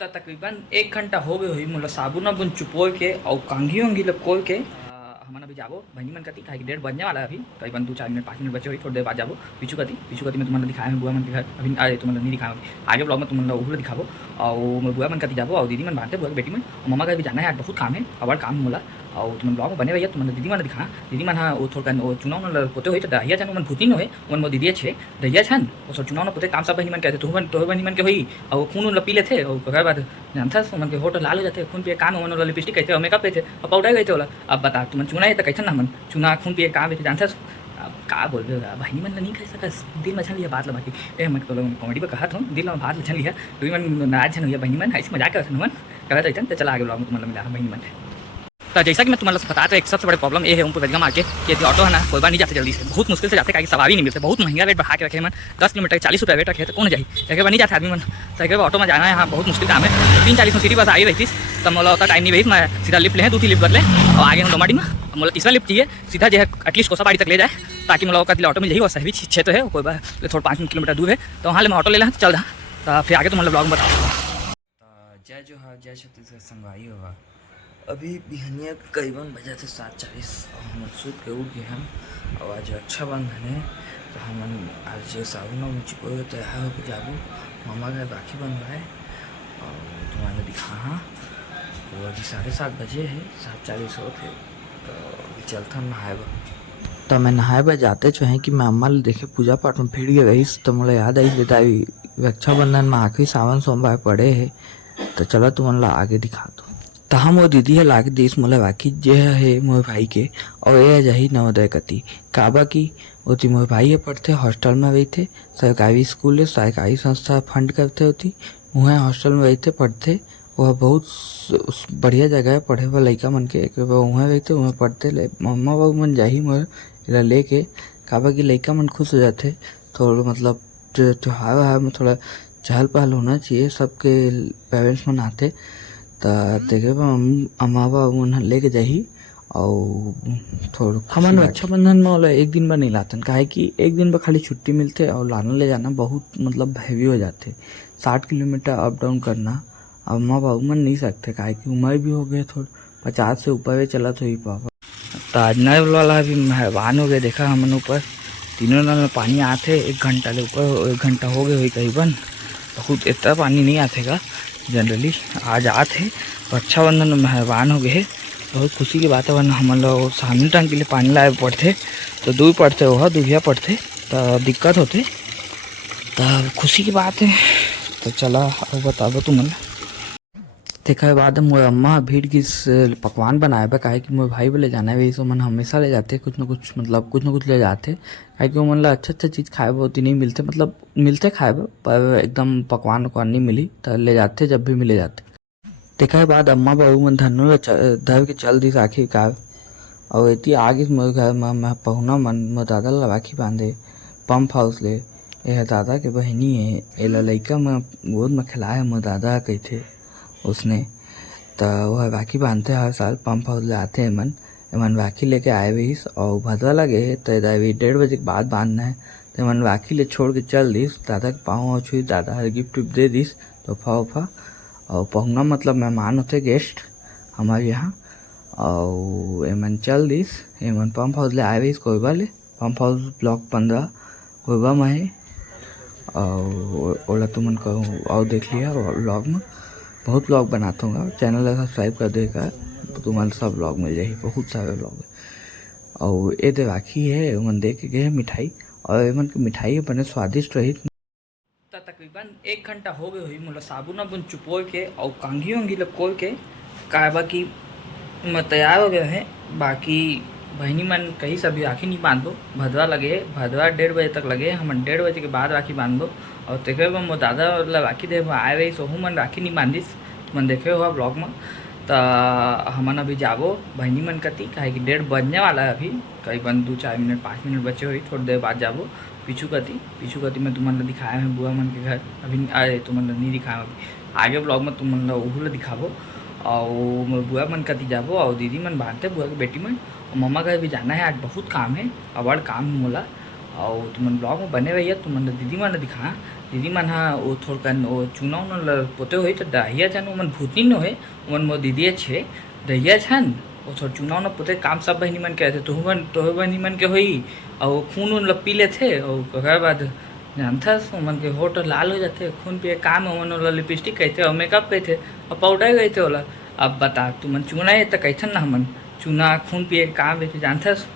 तकरीबन 1 घंटा हो गए हुई मोला साबुन वाबुन चुपोय के और कंघी उंघी लकोय के हमन अभी जाबो बहनी मन कती काहे कि 1:30 बजने वाला है अभी करीबन 2-4 मिनट 5 मिनट बचे हुई थोड़ी देर बाद जाबो पीछू कती में तुमन दिखाए हैं बुआ मन के घर अभी अरे तुमन नहीं दिखाए आगे ब्लॉग में तुमन उहले दिखाबो और मैं बुआ मन कती जाबो और दीदी मन बांधते बुआ की बेटी मन और मम्मा का भी जाना है आज बहुत काम है और काम मोला और तुम ब्लॉग में बने रहिए तुम दीदी मन दिखा दीदी मन हाँ वो थोड़ा वो चुनाव पोते हुई तो दहिया छन मन भूती न हो मन मो दीदी छे दहिया छन वो सब चुनाव पोते काम सब बहनी मन कहते तो बहनी मन के हुई और खून उन पी लेते और ओकर बाद जानता मन के होटल लाल हो जाते खून पिए कान मन लिपस्टिक कहते और मेकअप कहते और पाउडर कहते होला अब बता तुम चुना है तो कैसे ना मन चुना खून पिए का बेटे जानता अब का बोलबे बहनी मन नहीं कह सकस दिल में छन लिया बात ला बाकी ए मन तो कॉमेडी पे कहा था दिल में बात छन लिया तो मन नाराज छन हुआ बहनी मन ऐसे मजाक करत मन कहत रहतन तो चला आगे ब्लॉग में तुम मिला बहनी मन। तो जैसा कि मैं तुम्हारा बताता हूँ एक सबसे बड़ी प्रॉब्लम ये है उनको बेलगाम आके कि यदि ऑटो है ना कोई बार नहीं जाते जल्दी से बहुत मुश्किल से जाते कि सवारी नहीं मिलते बहुत महंगा रेट बढ़ा के रखे मन 10 किलोमीटर 40 रुपये रेट रखे तो कौन जाए एक बार नहीं जाते आदमी मन तो एक बार ऑटो में जाना है हाँ बहुत मुश्किल काम है 3:40 में सीधी बस आई रही थी तब मोला उतना टाइम नहीं रही मैं सीधा लिफ्ट ले 2 लिफ्ट बदले और आगे हम डोमाडी में मोला तीसरा लिफ्ट चाहिए सीधा जो है एटलीस्ट कोसाबाड़ी तक ले जाए ताकि मोला का ऑटो में यही और सही छे तो है कोई बार थोड़ा 5 किलोमीटर दूर है तो वहाँ ले मैं ऑटो ले लें चल रहा तो फिर आगे तो मतलब ब्लॉग में बताओ। जय जोहार जय छत्तीसगढ़ संगवारी होगा अभी बिहनिया करीबन बजा थे 7:40 और हम सूत के उठ गए हम और आज रक्षाबंधन है तो हम आज साबुन चिपो तैयार होकर जाबो मामा का राखी बनवाए और तुम्हारे दिखा हाँ तो अभी 7:30 बजे है 7:40 होते तो चलता नहाए तो मैं नहाए बा जाते जो है कि मैं अम्मा देखे पूजा पाठ में फिर गई तो मुझे याद आई देता रक्षाबंधन में आखिरी सावन सोमवार पड़े है तो चलो तुम आगे दिखा दो तो हम वो दीदी है लाके देश मोला बाकी जे है मोर भाई के और ये जही नवोदय कती काबा की होती मोर भाई है पढ़ते हॉस्टल में गई थे सरकारी स्कूल है सरकारी संस्था फंड करते होती वहाँ हॉस्टल में रहते पढ़ते वह बहुत बढ़िया जगह है पढ़े वाला लड़का मन के वहाँ रहते वहाँ पढ़ते मम्मा बाबू मन जाही मोर लेके काबा की लड़का मन खुश हो जाते थोड़ा मतलब त्योहार में थोड़ा चहल पहल होना चाहिए सबके पेरेंट्स मन आते तो देखे अम्मा बाबू मन लेके जाही और थोड़ा हमारे रक्षाबंधन में वाला एक दिन में नहीं लातन काहे कि एक दिन में खाली छुट्टी मिलते और लाना ले जाना बहुत मतलब हैवी हो जाते 60 किलोमीटर अप डाउन करना अम्मा बाबू मन नहीं सकते काहे कि उम्र भी हो गए थोड़ा 50 से ऊपर चला तो ही पापा तो आज नए वाला भी मेहरबान हो गए देखा हमन ऊपर तीनों नल में पानी आते 1 घंटा ले ऊपर 1 घंटा हो गए हुई करीबन बहुत इतना पानी नहीं आतेगा जनरली आज आते रक्षाबंधन में मेहरबान हो गए बहुत खुशी की बात है वरना हम लोग सामने टांग के लिए पानी लाए पड़ते तो दूर पड़ते वह दूरिया पड़ते तो दिक्कत होते तो खुशी की बात है तो चला और बताओ तुम देखा बाद मोर अम्मा भीड़ की पकवान बनाए बा काहे कि मोर भाई बोले जाना है सो मन हमेशा ले जाते कुछ ना कुछ मतलब कुछ ना कुछ ले जाते काहे कि मन ला अच्छा चीज़ खाए बहुत ही नहीं मिलते मतलब मिलते खाए पर एकदम पकवान वकवान नहीं मिली तो ले जाते जब भी मिले जाते देखा बाद अम्मा बाबू मन धनु धर के चल दी राखी कार और इतनी आगे मोर घर में पहुना मन मोर दादा ला राखी बांधे पंप हाउस ले यह दादा के बहनी है ये लड़का में गोद में खिलाए मोर दादा कहते उसने तो वह राखी बांधते हर साल पंप हाउस ले आते हैं मन राखी लेके आए भी और भदवा लगे है तो 1:30 बजे के बाद बांधना है तो मन राखी ले छोड़ के चल दिस दादा के पाँव छुई दादा हर गिफ्ट दे दिस तोहफा उफा और पहुँगा मतलब मेहमान होते गेस्ट हमारे यहाँ और एमन चल दिस एमन पंप हाउस ले आए भी कोयबा ले पंप हाउस ब्लॉक 15 कोयबा में है और ओला तुमन कहूँ और देख लिया ब्लॉग में बहुत ब्लॉग बनाता हूँ चैनल सब्सक्राइब कर देगा तुम्हारे सब ब्लॉग मिल जाएगी बहुत सारे ब्लॉग है और ये तो राखी है मन दे के गए मिठाई और मन की मिठाई बने स्वादिष्ट रही तकरीबन 1 घंटा हो गए हुई मोला साबुन वाबुन चुपोय के और कंघी उंघी लकोय के काबा की मैं तैयार हो गया है बाकी बहनी मन कहीं सभी राखी नहीं बांधो भदवा लगे भदवा 1:30 बजे तक लगे हम 1:30 बजे के बाद राखी बांधो और देखे मो दादा राखी दे आए रही सोहू मन राखी नहीं बांधिस मन देखे हुआ ब्लॉग में तो हमन अभी जाबो बहनी मन कती काहे कि 1:30 बजने वाला है अभी करीबन 2-4 मिनट 5 मिनट बचे हुई थोड़ी देर बाद जाबो पीछू कती में तुमन दिखाए हैं बुआ मन के घर अभी अरे तुमन नहीं दिखाए अभी आगे ब्लॉग में तुमन उहले दिखाबो और बुआ मन कती जाबो और दीदी मन बांधते बुआ की बेटी मन और मम्मा का भी जाना है आज बहुत काम है अवार्ड काम मोला और तुमन ब्लॉग में बने रहिए। तुमन दीदी मन दिखा, दीदी मन हा वो थोड़कन वो चूना उना ल पोते होई तो दहिया छन ओमन भूतनी न होए, ओमन मोर दीदी छे दहिया छन वो थोड़ा चूना उना पोते काम सब बहनी मन के थे। तोह बहनी मन के होई और खून उन ल पी लेथे और ओकर बाद जानथस ओमन के होठ लाल हो जाते, खून पिए काम ओमन ओला लिपस्टिक कहते और मेकअप कहते और पाउडर कहते ओला। अब बता तुमन चूना है तो कैथन ना हमन चूना खून पिए काम बेचे जानथस।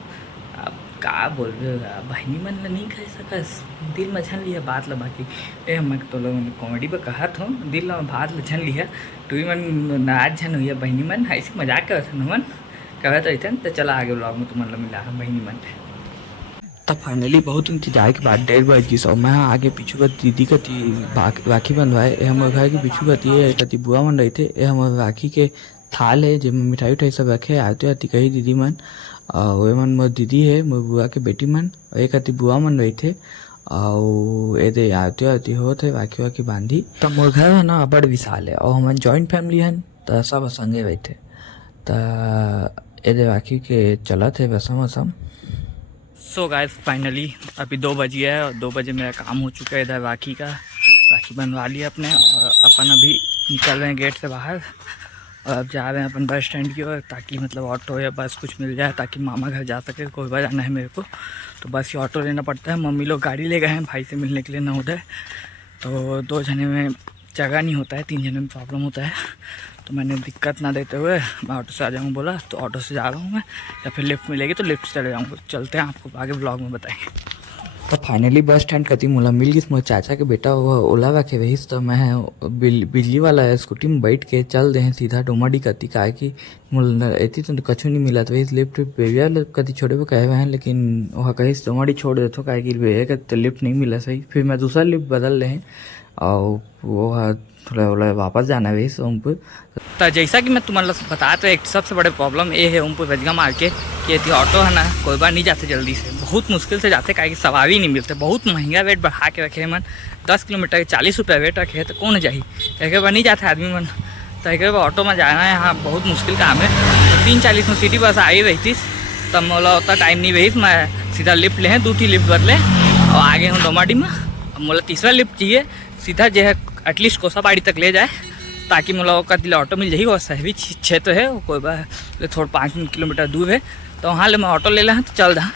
अब का बोलबे बहनी मन ल नहीं कह सकस, दिल में झन लिया बात ल। बाकी ए हम तो कॉमेडी पे कहत हो दिल में बात ल झन लिया, तू मन नाराज झन हुई बहनी मन ऐसे मजाक करत हमन कहत रहिथन। तो चला आगे ब्लॉग में तुमन ल मिला बहनी मन। तब फाइनली बहुत इंतजार के बाद 1:30 बज गई और मैं आगे पीछू का दीदी का राखी बंधवाए। हम घर के पीछू का कति बुआ मन रही थे। हम राखी के थाल है जिसमें मिठाई उठाई सब रखे आते आती कही दीदी मन और मन मोर दीदी है मोर बुआ के बेटी मन और एक अति बुआ मन रही थे और ये आते आती होते राखी वाखी बांधी। तब मोर घर है ना बड़ विशाल है और हमारे जॉइंट फैमिली है तो सब संगे रही थे। तो ये राखी के चला थे रसम वसम। सो गाइस फाइनली अभी 2 बज गया है और 2 बजे मेरा काम हो चुका है। इधर राखी बनवा लिया अपने और अपन अभी निकल रहे हैं गेट से बाहर और अब जा रहे हैं अपन बस स्टैंड की ओर ताकि मतलब ऑटो या बस कुछ मिल जाए ताकि मामा घर जा सके। कोई बार जाना है मेरे को तो बस ये ऑटो लेना पड़ता है। मम्मी लोग गाड़ी ले गए हैं भाई से मिलने के लिए ना उधर, तो 2 जने में जगह नहीं होता है, 3 जने में प्रॉब्लम होता है। तो मैंने दिक्कत ना देते हुए मैं ऑटो से आ जाऊँगा बोला, तो ऑटो से जा रहा हूँ मैं या फिर लिफ्ट मिलेगी तो लिफ्ट से चले जाऊँगा। चलते हैं आपको आगे ब्लॉग में बताएंगे। तो फाइनली बस स्टैंड कति मोला मिल गई मोर चाचा के बेटा वो ओला रखे रही। तो मैं बिजली वाला स्कूटी में बैठ के चल दे सीधा डोमाडी कति का कि एती तो कछु नहीं मिला तो लिफ्ट बेबिया कति छोड़े वो कहे हुए हैं, लेकिन वहाँ कहीं डोमाडी छोड़ देते काहे कि भैया तो लिफ्ट नहीं मिला सही। फिर मैं दूसरा लिफ्ट बदल रहे हैं और वो थोड़ा वापस जाना है सोमपुर। तो जैसा कि मैं तुम्हारा बता तो एक सबसे बड़े प्रॉब्लम ये है ओमपुर रजगा मार के कि यदि ऑटो है ना कोई बार नहीं जाते जल्दी से, बहुत मुश्किल से जाते काहे कि सवारी नहीं मिलते। बहुत महंगा रेट बढ़ा के रखे मन, 10 किलोमीटर के 40 रुपये रेट रखे तो कौन जाही, एक बार नहीं जाते आदमी मन। तो एक बार ऑटो में जाना है यहाँ बहुत मुश्किल काम है। 3:40 में सिटी बस आई रही थी तब मोला उतना टाइम नहीं रही, मैं सीधा लिफ्ट ले 2 लिफ्ट बदले और आगे हूँ डोमाडी में। अब मोला तीसरा लिफ्ट चाहिए सीधा जो है एटलीस्ट कोसाबाड़ी तक ले जाए ताकि मतलब का दिल ऑटो मिल जाएगी। और शहरी क्षेत्र है कोई बार थोड़ा 5 किलोमीटर दूर है तो वहाँ ले मैं ऑटो ले लें तो चल जा।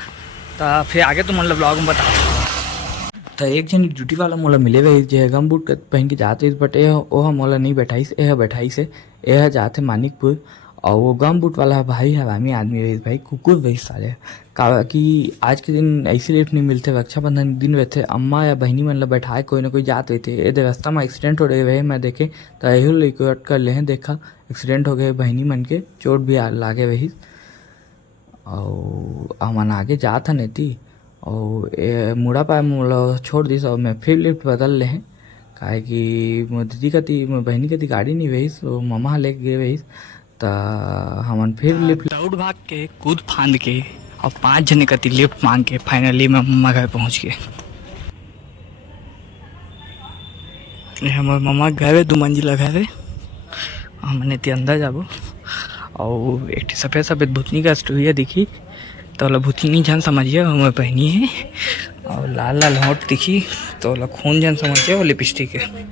तो फिर आगे तो मतलब ब्लॉग में बताओ। तो एक जन ड्यूटी वाला मोला मिले हुए जो गम बूट पहन के जाते बट वह मोला नहीं बैठाई यह बैठाई से यह जाते मानिकपुर और वो गम बूट वाला भाई हरामी आदमी रही भाई कुकुर वही साले का कि आज के दिन ऐसे लिफ्ट नहीं मिलते। रक्षाबंधन दिन रहते अम्मा या बहनी मन ला बैठाए कोई ना कोई जात रहे थे। ये रास्ता में एक्सीडेंट हो रहे हुए मैं देखे तो यही रिकॉर्ड कर ले देखा एक्सीडेंट हो गए बहनी मन के चोट भी लागे वही और हमन आगे जात नहीं थी और मुड़ा पाए मोला छोड़ दी और मैं फिर लिफ्ट बदल ले हैं काहे कि मोर दीदी कती मोर बहनी कती गाड़ी नहीं वही तो ममा लेके गए वही। तो हमन फिर लिफ्ट दौड़ भाग के कूद फांद के और 5 जने कति लिफ्ट मांग के फाइनली मैं मम्मा घर पहुंच गए। हमारे मम्मा घर 2 मंजिला घर है हमने ते अंदर जाबो और एक सफ़ेद सफ़ेद भूतनी का स्टोरिया दिखी तो भूतनी जन समझिए हमारे पहनी है और लाल लाल होठ दिखी तो खून जन समझिए वो लिपस्टिक है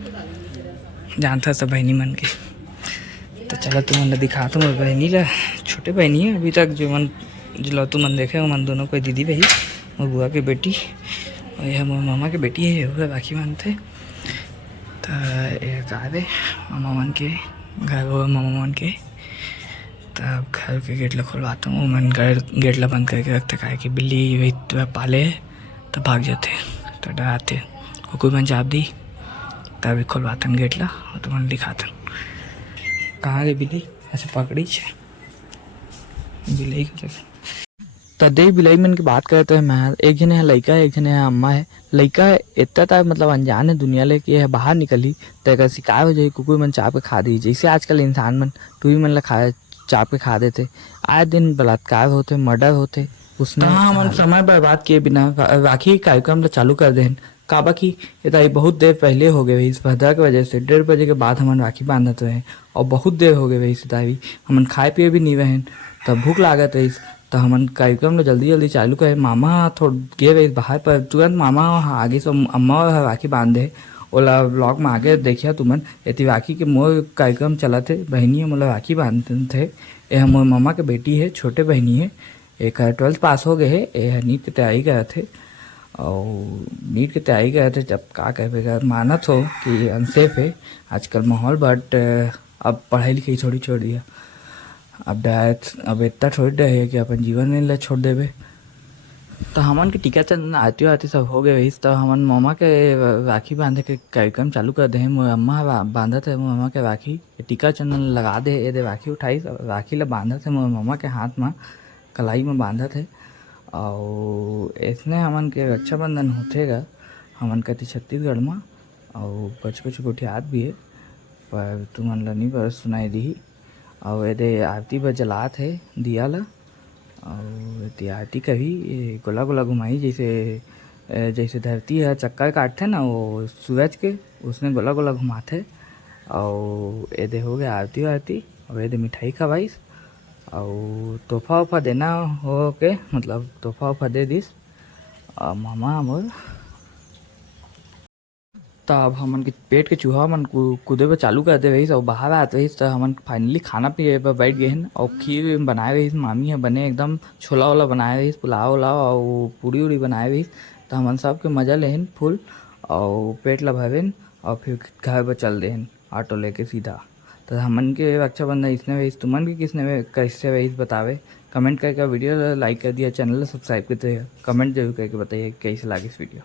जानता सब बहनी मन के। तो चलो तुमने दिखा तो मेरी बहनी ला छोटे बहनी है अभी तक जो मन जो तुम मन देखे मन दोनों कोई दीदी बही मोर बुआ की बेटी और यह मोर मामा की बेटी है वो राखी मन थे। तो यह गावे मामा मन के घर वो मामा मन के तब घर के गेट ला खुलवाता हूँ मन गेट ला बंद करके रखते काहे कि बिल्ली वही पाले तो भाग जाते तो डराते कोई मन जाप दी तभी खुलवाता गेट ला और तो मन दिखाता कहाँ गई बिल्ली ऐसे पकड़ी छे बिल्ली के तो दे बिलाई मन की बात करते हैं। मैं एक जने है लड़का है एक जने है अम्मा है। लड़का इतना था मतलब अनजान है दुनिया ले कि यह बाहर निकली तो एक शिकायत हो जाए कुकुर मन चाप के खा दी जैसे आजकल इंसान मन टूई मन ला खा चाप के खा देते। आए दिन बलात्कार होते मर्डर होते उसमें हम समय बर्बाद किए बिना राखी कार्यक्रम ला चालू कर दें काबा की ये बहुत देर पहले हो गए इस भद्रा की वजह से 1:30 बजे के बाद हम राखी बांधते हैं और बहुत देर हो गए वही से दावी हम खाए पिए भी नहीं रहे तब भूख लागत है तो हमन कार्यक्रम ले जल्दी जल्दी चालू करे। मामा थोड़ा गे रहे बाहर पर तुरंत मामा आगे से अम्मा राखी बांधे ओला ब्लॉग में आगे देखिया तुमन एति राखी के मोर कार्यक्रम चला थे बहनी मोला राखी बांधते थे। यह मोर मामा के बेटी है, छोटे बहनी है, एक 12th पास हो गए है, यह नीट की तैयारी करे थे और नीट की तैयारी करे थे। जब का कहे मानत हो कि अनसेफ है आजकल माहौल, बट अब पढ़ाई लिखाई छोड़ी छोड़ दिया। अब इतना थोड़ी रहे कि अपन जीवन में ला छोड़ देवे। तो हमन के टीका चंदन आरती आरती सब हो गए। तो हमन मामा के राखी बांधे के कार्यक्रम चालू कर दे। मोर अम्मा बांधा थे मोर मामा के राखी, टीका चंदन लगा दे। ये राखी उठाई, राखी ला बांधा थे मोर मामा के हाथ में, कलाई में बांधा थे। और इसने हमन के रक्षाबंधन होते गा हमन कति छत्तीसगढ़ में, और कुछ गोठियात भी है पर तुमन ला नहीं पर सुनाई दी। और ये आरती पर जलात है दिया ला, और ये आरती कभी गोला गोला घुमाई जैसे धरती है चक्कर काटते ना वो सूरज के, उसने गोला गोला घुमाते। और ये हो गया आरती वारती, और ये मिठाई खवाई और तोहफा वोफा देना हो के, मतलब तोहफा वोफा दे दिस मामा मोर। तब हमन के पेट के चूहा मन कूदे पर चालू कर दे रही और बाहर आते रही। तो हमन फाइनली खाना पीने पर बैठ गए हैं। और खीर बनाए रही मामी है, बने एकदम छोला वोला बनाए रही, पुलाव उलाव और पूड़ी उड़ी बनाए रही। तो हमन सब के मजा लेहन फुल और पेट ला भरेन और फिर घर पर चल देहन ऑटो लेके सीधा। तो हमन के रक्षाबंधन इसने रही, तुमन के किसने कैसे रही बतावे। कमेंट करके वीडियो लाइक कर दिया, चैनल सब्सक्राइब करते कमेंट जरूर करके बताइए कैसे लगे इस वीडियो।